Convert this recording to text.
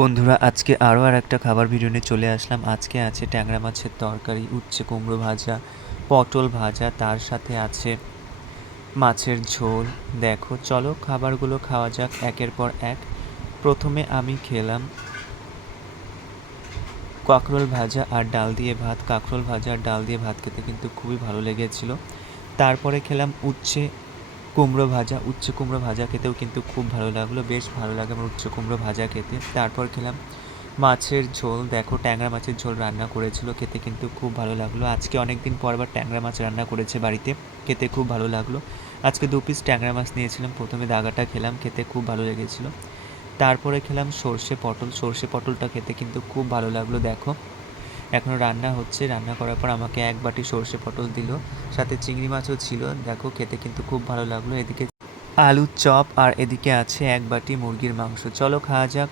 বন্ধুরা, আজকে আরও আর একটা খাবার ভিডিও নিয়ে চলে আসলাম। আজকে আছে ট্যাংরা মাছের তরকারি, উচ্ছে কুমড়ো ভাজা, পটল ভাজা, তার সাথে আছে মাছের ঝোল। দেখো, চলো খাবারগুলো খাওয়া যাক একের পর এক। প্রথমে আমি খেলাম কাঁকরোল ভাজা আর ডাল দিয়ে ভাত। কাঁকরোল ভাজা আর ডাল দিয়ে ভাত খেতে কিন্তু খুবই ভালো লেগেছিল। তারপরে খেলাম উচ্ছে কুমড়ো ভাজা উচ্ছে কুমড়ো ভাজা খেতেও কিন্তু খুব ভালো লাগল, বেশ ভালো লাগে আমার উচ্ছে কুমড়ো ভাজা খেতে। তারপর খেলাম মাছের ঝোল। দেখো, ট্যাংরা মাছের ঝোল রান্না করেছিল, খেতে কিন্তু খুব ভালো লাগল। আজকে অনেক দিন পর আবার ট্যাংরা মাছ রান্না করেছে বাড়িতে, খেতে খুব ভালো লাগল। আজকে দু পিস ট্যাংরা মাছ নিয়েছিলাম, প্রথমে দাগাটা খেলাম, খেতে খুব ভালো লেগেছিলো। তারপরে খেলাম সর্ষে পটল, সর্ষে পটলটা খেতে কিন্তু খুব ভালো লাগল, দেখো। এখনও রান্না হচ্ছে। রান্না করার পর আমাকে এক বাটি সর্ষে পটল দিল। সাথে চিংড়ি মাছও ছিল। দেখো, খেতে কিন্তু খুব ভালো লাগল। এদিকে আলুর চপ আর এদিকে আছে এক বাটি মুরগির মাংস। চলো খাওয়া যাক।